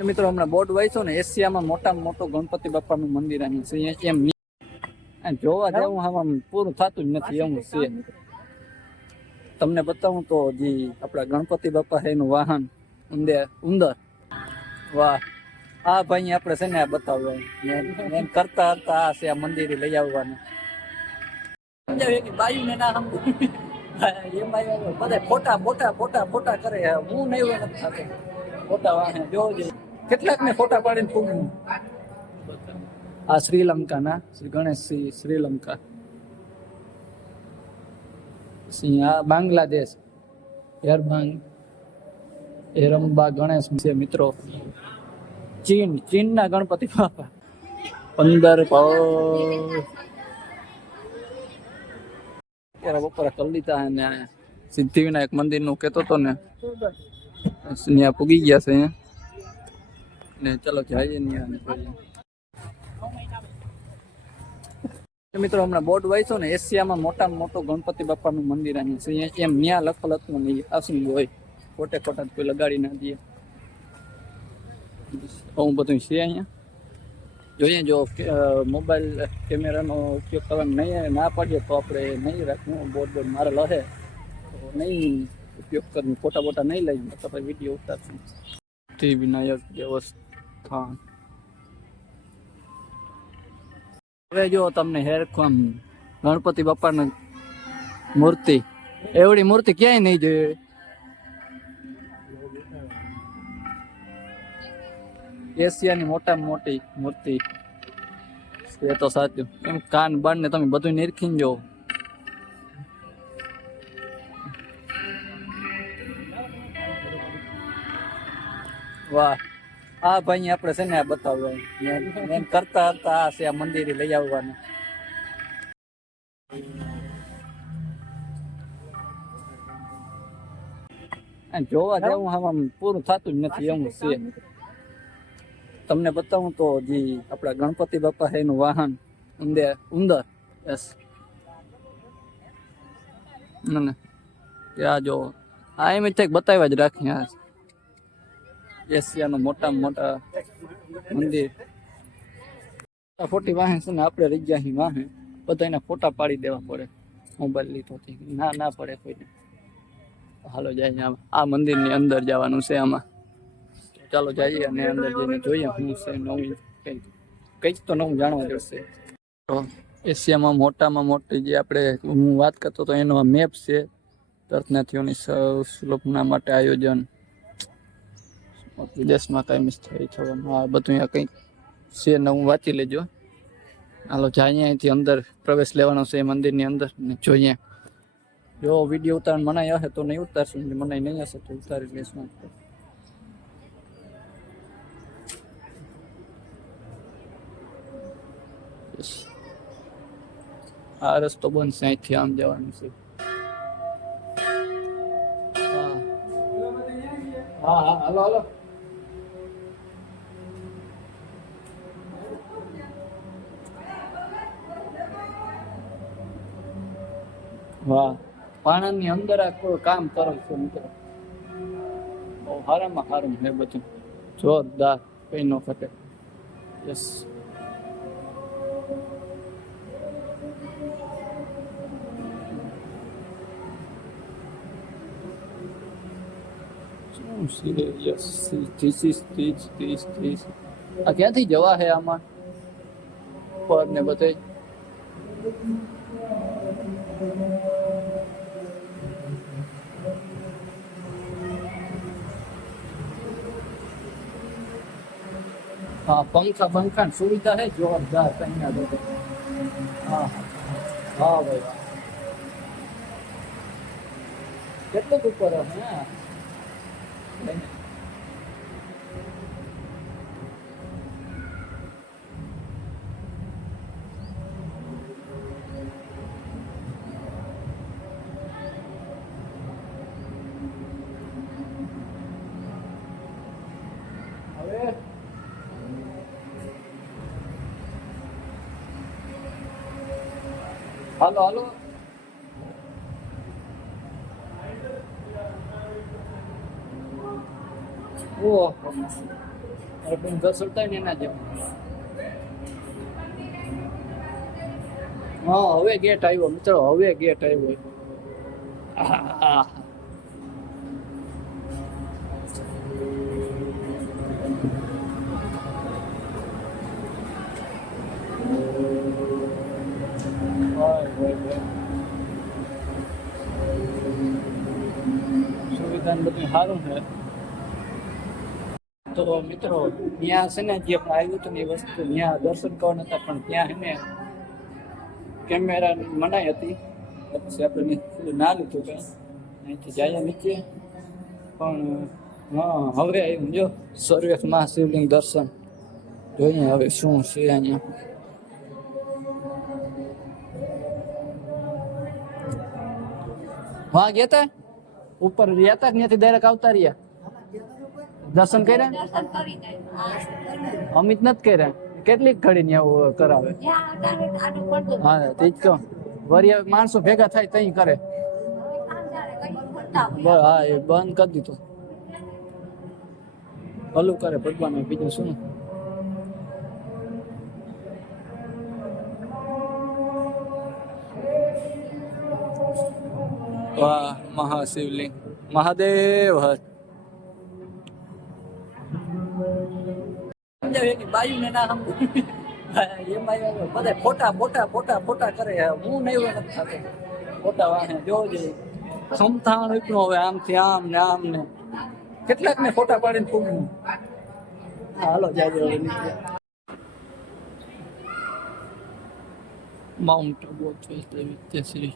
મિત્રો હમણાં બોર્ડ વાંચો ને એશિયામાં મોટામાં મોટો ગણપતિ બાપાનું મંદિર અહીં છે એમ જોવા જેવું આમ પૂરું થતું જ નથી એવું છે. તમને બતાવું તો જે આપણા ગણપતિ બાપા છે એનું વાહન ઉંદર વાહ આ ભાઈ આપણે છે ને આ બતાવવા એમ કરતા કરતા આ છે આ મંદિરે લઈ આવવાનું સમજાવે કે બાયું ને ના સમજે એમાં બધા ફોટા ફોટા ફોટા ફોટા કરે હું નહીં હોય નથી થતો ફોટા વાહે જોજો કેટલાક ને ફોટા પાડીને પૂરું. આ શ્રીલંકાના શ્રી ગણેશજી શ્રીલંકા, આ બાંગ્લાદેશ હેરંબા ગણેશ છે મિત્રો. ચીનના ગણપતિ બાપા 15 બપોરા કરી લીધા ને સિદ્ધિવિનાયક મંદિર નું કેતો હતો ને ત્યાં પૂગી ગયા છે ને ચલો જઈએ મિત્રો. હમણાં બોર્ડ વાંચો ને એશિયામાં મોટામાં મોટો ગણપતિ બાપાનું મંદિર અહીં છે એમ ત્યાં લખતું નહીં આસું હોય ખોટે ખોટા કોઈ લગાડી ના દઈએ હું બધું છે અહીંયા જોઈએ. જો મોબાઈલ કેમેરાનો ઉપયોગ કરવાનો નહીં ના પાડીએ તો આપણે નહીં રાખવું. બોર્ડ મારે લહે તો નહીં ઉપયોગ કરવું, ફોટા બોટા નહીં લઈએ તો આપણે વિડીયો ઉતારશું. વિનાયક દેવસ્થાન હવે જો તમને હેરખમ ગણપતિ બાપાની મૂર્તિ એવડી મૂર્તિ ક્યાંય નહીં જોઈએ. એશિયાની મોટામાં મોટી મૂર્તિ એ તો સાચું. એમ કાન બાન ને તમે બધું નિરખીને જો. વાહ આ ભાઈ આપણે છે ને આ બતાવવા એમ કરતા કરતા આ છે આ મંદિરે લઈ આવવાનું. જોવા જેવું આમ પૂરું થતું જ નથી એવું છે. તમને બતાવું તો જે આપણા ગણપતિ બાપા છે એનું વાહન ઉંદર ત્યાં જો આ એમ જ બતાવ્યા જ રાખી. આ એશિયાનું મોટામાં મોટા મંદિર ફોટી વાહે છે ને આપણે રહી ગયા અહીં વાહે બધા એના ફોટા પાડી દેવા પડે મોબાઈલ લીધો ના પડે કોઈને. હાલો જાય આ મંદિરની અંદર જવાનું છે આમાં. ચાલો જઈએ અને અંદર જઈને જોઈએ શું છે નવું કંઈક તો નવું જાણવા જશે. તો એશિયામાં મોટામાં મોટી જે આપણે હું વાત કરતો હતો એનો આ મેપ છે. દર્શનાર્થીઓની સુલભના માટે આયોજન વિદેશમાં કઈ મિસ થઈ થવાનું આ બધું અહીંયા કંઈક છે નવું વાંચી લેજો. હાલો જાય અહીંયાથી અંદર પ્રવેશ લેવાનો છે મંદિરની અંદર ને જોઈએ. જો વિડીયો ઉતારવાનું મનાઈ હશે તો નહીં ઉતારશું, મનાઈ નહીં હશે તો ઉતારી લઈશું. આ રસ્તો બંધ છે, અહીંથી આમ જવાનું છે. હા હા હાલો હાલો. વાહ પાણાની અંદર આ કોઈ કામ કરે છે મિત્રો. બહુ હારામાં હારું છે બધું, જોરદાર, કઈ ન ઘટે. યસ યસ આ ક્યાંથી જવા હે આમાં પર ને બધે. હા પંખા બંખા સુવિધા હે જોરદાર કઈ ના બધે. હા હા ભાઈ કેટલું ઉપર હે. હાલો હાલો. ઓહ ઘસડતા ને એના જેવું. હા હવે ગેટ આવ્યો મિત્રો, હવે ગેટ આવ્યો. આહ. સુવિધા બધું સારું છે. તો મિત્રો ત્યાં છે ને જે આપણે આવ્યું હતું ને એ વસ્તુ ત્યાં દર્શન કરવાના હતા, પણ ત્યાં છે ને કેમેરા મનાઈ હતી, પછી આપણે ના લીધું કે અહીંથી જાય નીચે. પણ હા હવે આવ્યું જો સર્વેશ મહાશિવલિંગ દર્શન. જોઈએ હવે શું છે અહીંયા. વहाँ ગયા તા ઉપર રહ્યા તા, ત્યાંથી ડાયરેક્ટ આવતા રહ્યા. દર્શન કર્યા? અમિત નથી કર્યા. કેટલીક ઘડી ત્યાં કરાવે. હા તે જ કહું, વળી માણસો ભેગા થાય તઈ કરે. હા એ બંધ કરી દીધું. ભલું કરે ભગવાન, બીજું શું. વાહ મહાશિવલિંગ મહાદેવ હર. બાયુ ને ના બધા ફોટા ફોટા ફોટા ફોટા કરે. હું નહીં નથી થતો ફોટા વાહે જોજે સમથાણ એટલું. હવે આમથી આમ ને આમ ને કેટલાક ને ફોટા પાડીને ખૂબ. હાલો જાય માઉન્ટ આબુ વિદ્યાશ્રી.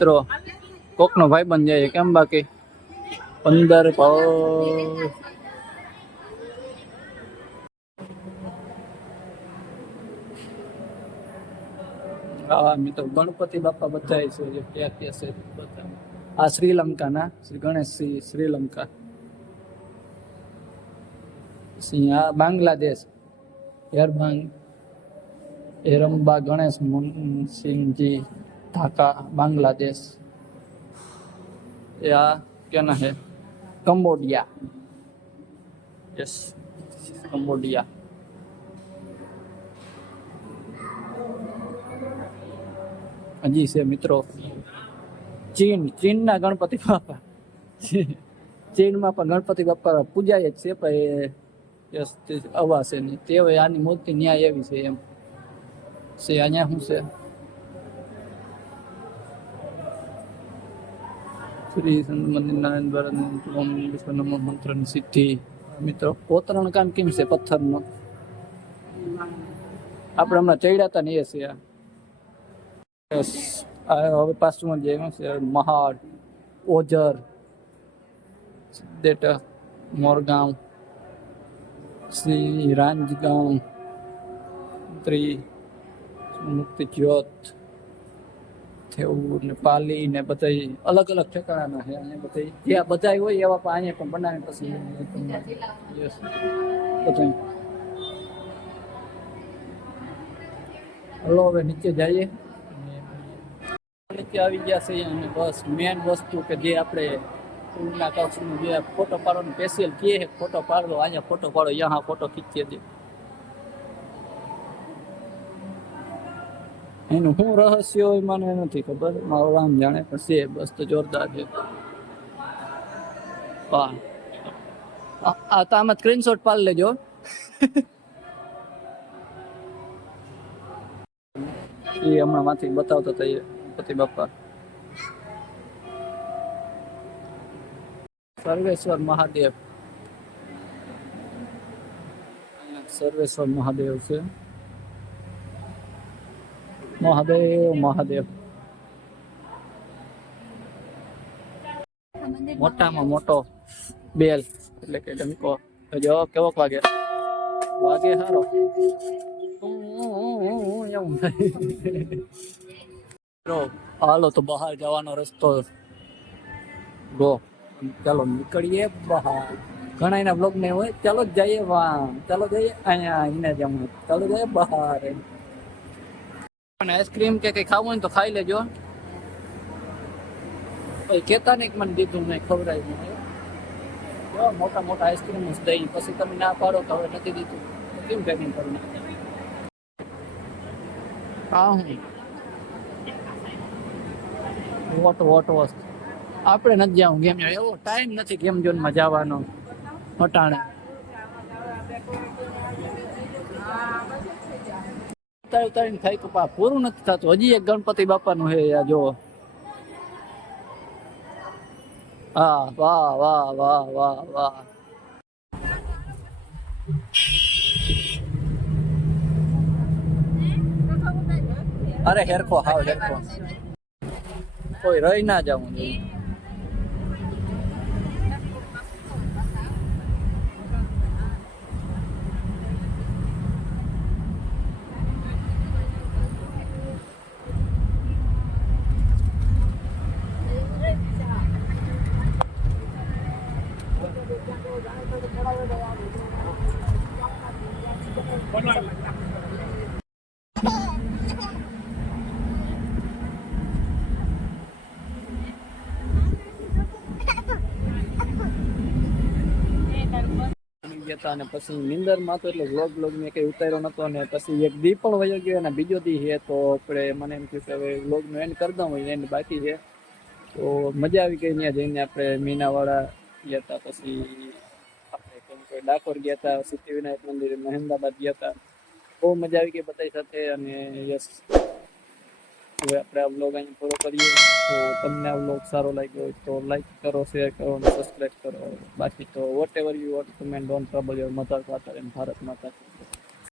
મિત્રો કોક નો ભાઈ બન જાય કેમ બાકી 15 હા મિત્રો ગણપતિ બાપા બધાય છે જે ક્યાં ક્યાં છે બધા. આ શ્રીલંકા ના શ્રી ગણેશજી શ્રીલંકા. આ બાંગ્લાદેશ હેરંબા ગણેશ સિંહજી ढाका बांग्लादेश. या क्या ना है कंबोडिया. Yes Cambodia. हजी से मित्रों चीन ना गणपति बापा चीन में पण गणपति बापा पूजाय छे पण यस अवासे नहीं तेवे आनी मूर्ति न्याय एवी छे एम से अहींया शुं छे श्री मंदिर नारायण द्वारा मंत्र सिद्धि. मित्रों कोतरण काम केम से पत्थर नो આપણે હમણાં ચડ્યા હતા ને એ છે. હવે પાછું જે છે મહાડ ઓજર દેટ મોરગાંવ શ્રી રાંજગાંવ ત્રી મુક્તિ જ્યોત થેવું ને પાલી ને બધા અલગ અલગ ઠેકાણાના છે. અને બધા જ્યાં બધા હોય એવા પણ અહીંયા પણ બનાવીને પછી બધા. હલો હવે નીચે જઈએ. નીચે આવી ગયા છે અને બસ મેન વસ્તુ કે જે આપણે પૂર્ણના કક્ષનું જે ફોટો પાડવાનું સ્પેશિયલ કહે છે ફોટો પાડો અહીંયા ફોટો પાડો યહાં ફોટો ખીંચીએ દે. એનું શું રહસ્ય હોય મને નથી ખબર, મારો રામ જાણે, પણ છે બસ તો જોરદાર છે. વાહ આ તો આમાં સ્ક્રીનશોટ પાડી લેજો. એ હમણાં માંથી બતાવતા હતા એ ગણપતિ બાપા. સર્વેશ્વર મહાદેવ. સર્વેશ્વર મહાદેવ છે. મહાદેવ મહાદેવ મોટામાં મોટો બેલ એટલે કે ડંકો. જો કેવોક વાગે વાગે સારો એવું થાય. હાલો તો બહાર જવાનો રસ્તો ગો ચાલો નીકળીએ બહાર. ઘણા એના બ્લોગ નહીં હોય, ચાલો જઈએ વાહ, ચાલો જઈએ અહીંયા એને જમ, ચાલો જઈએ બહાર. અને આઈસ્ક્રીમ કે કઈ ખાવું હોય તો ખાઈ લેજો. પછી કેતા નહીં કે મને દીધું નહીં, ખવડાવ્યું નહીં. જો મોટા મોટા આઈસ્ક્રીમ જ દઈ, પછી તમે ના પાડો તો હવે નથી દીધું, કેમ પેકિંગ કરું? હા હું વોટ વસ્તુ આપણે નથી જવું ગેમ, એવો ટાઈમ નથી ગેમ ઝોનમાં જવાનો અટાણે. ઉતારીને થાય તો પૂરું નથી થતું. હજી એક ગણપતિ બાપાનું છે આ જો. હા વાહ વાહ વાહ વાહ વાહ. અરે હેરખો હાવ હેરખો, કોઈ રહી ના જવું જોઈએ. ગયા અને પછી નિંદરમાં તો એટલે વ્લોગ મેં કઈ ઉતાર્યો નતો, અને પછી એક દી પણ વયો ગયો અને બીજો દી છે તો આપણે મને એમ થયું કે હવે વ્લોગનું એન્ડ કરી દઉં, એન્ડ બાકી છે. તો મજા આવી ગઈ ત્યાં જઈને. આપણે મીનાવાળા ગયા હતા, પછી આપણે કેમ કે ડાકોર ગયા હતા, સિદ્ધિવિનાયક મંદિર, મહેમદાબાદ ગયા હતા. બહુ મજા આવી ગઈ બધા સાથે. અને યસ, હવે આપણે આ વ્લોગ અહીં પૂરો કરીએ. તો તમને આ વ્લોગ સારો લાગ્યો હોય તો લાઈક કરો, શેર કરો અને સબસ્ક્રાઈબ કરો. બાકી તો whatever you want comment, don't trouble your mother father and Bharat માતા.